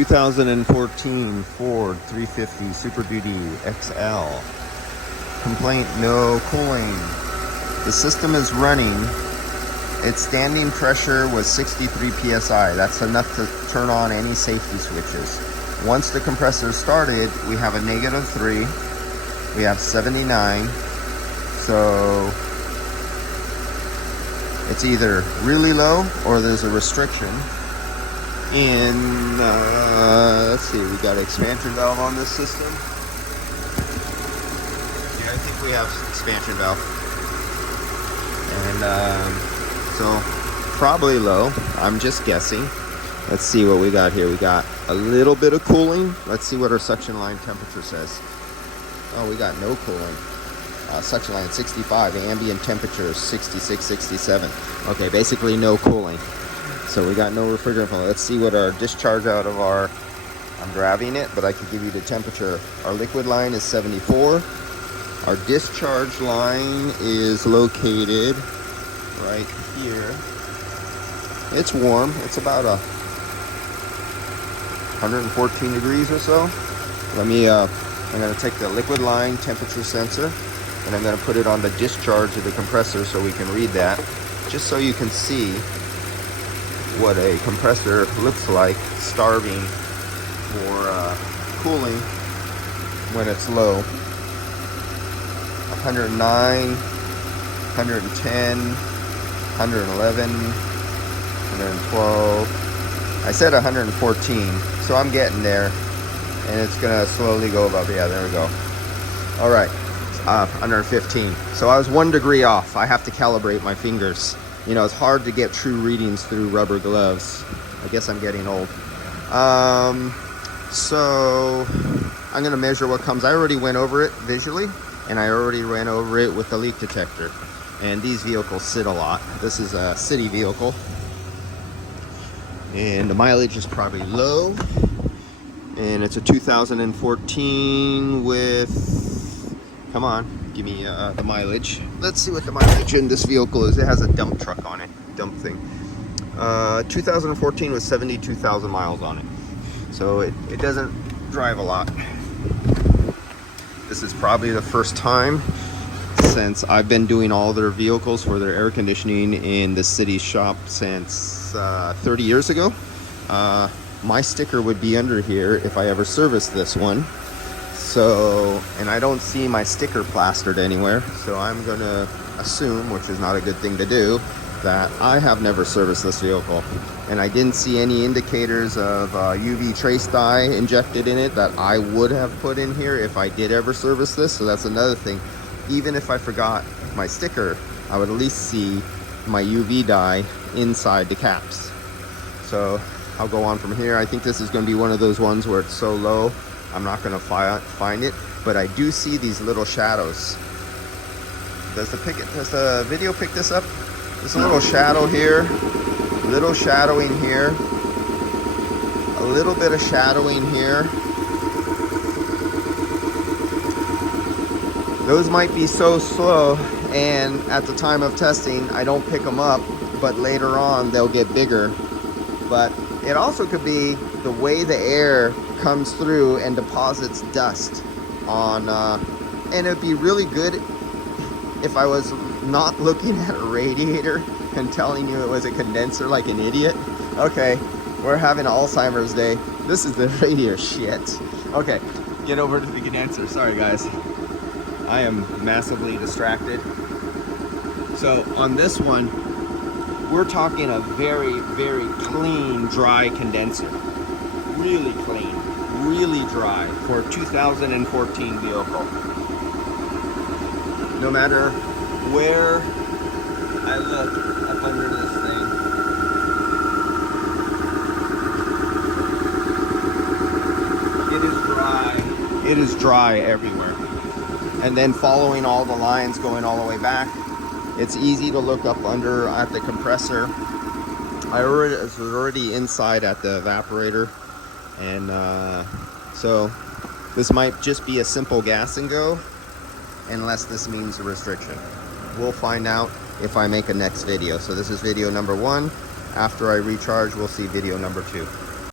2014 Ford 350 Super Duty XL. Complaint: no cooling. The system is running. Its standing pressure was 63 psi. That's enough to turn on any safety switches. Once the compressor started, we have a -3. We have 79. So it's either really low or there's a restriction. And let's see, we got an expansion valve on this system. Yeah, I think we have expansion valve. And so probably low. I'm just guessing. Let's see what we got here. We got a little bit of cooling. Let's see what our suction line temperature says. Oh, we got no cooling. Suction line 65, ambient temperature is 66, 67. Okay, basically no cooling. So we got no refrigerant flow. Let's see what our discharge out of our, I'm grabbing it, but I can give you the temperature. Our liquid line is 74. Our discharge line is located right here. It's warm. It's about 114 degrees or so. Let me, I'm gonna take the liquid line temperature sensor and I'm gonna put it on the discharge of the compressor so we can read that, just so you can see what a compressor looks like starving for cooling when it's low. 109, 110, 111, 112. I said 114, so I'm getting there, and it's gonna slowly go above. Yeah, there we go. All right, 115. So I was 1 degree off. I have to calibrate my fingers. You know, it's hard to get true readings through rubber gloves. I guess I'm getting old. So I'm gonna measure what comes. I already went over it visually, and I already ran over it with the leak detector. And these vehicles sit a lot. This is a city vehicle. And the mileage is probably low. And it's a 2014 with, come on, give me the mileage. Let's see what the mileage in this vehicle is. It has a dump truck on it, dump thing. 2014 with 72,000 miles on it. So it doesn't drive a lot. This is probably the first time since I've been doing all their vehicles for their air conditioning in the city shop since 30 years ago. My sticker would be under here if I ever serviced this one. So, and I don't see my sticker plastered anywhere, so I'm gonna assume, which is not a good thing to do, that I have never serviced this vehicle. And I didn't see any indicators of UV trace dye injected in it that I would have put in here if I did ever service this. So that's another thing. Even if I forgot my sticker, I would at least see my UV dye inside the caps. So I'll go on from here. I think this is going to be one of those ones where it's so low I'm not going to find it, but I do see these little shadows. Does the video pick this up? There's a little shadow here, little shadowing here, a little bit of shadowing here. Those might be so slow, and at the time of testing I don't pick them up, but later on they'll get bigger. But it also could be the way the air comes through and deposits dust on, and it'd be really good if I was not looking at a radiator and telling you it was a condenser like an idiot. Okay, we're having Alzheimer's day. This is the radio shit. Okay, get over to the condenser. Sorry guys, I am massively distracted. So on this one, we're talking a very, very clean, dry condenser. Really clean, really dry for a 2014 vehicle. No matter where I look up under this thing, it is dry. It is dry everywhere. And then following all the lines going all the way back, it's easy to look up under at the compressor. I was already inside at the evaporator, and so this might just be a simple gas and go, unless this means a restriction. We'll find out if I make a next video. So this is video number 1. After I recharge, we'll see video number 2.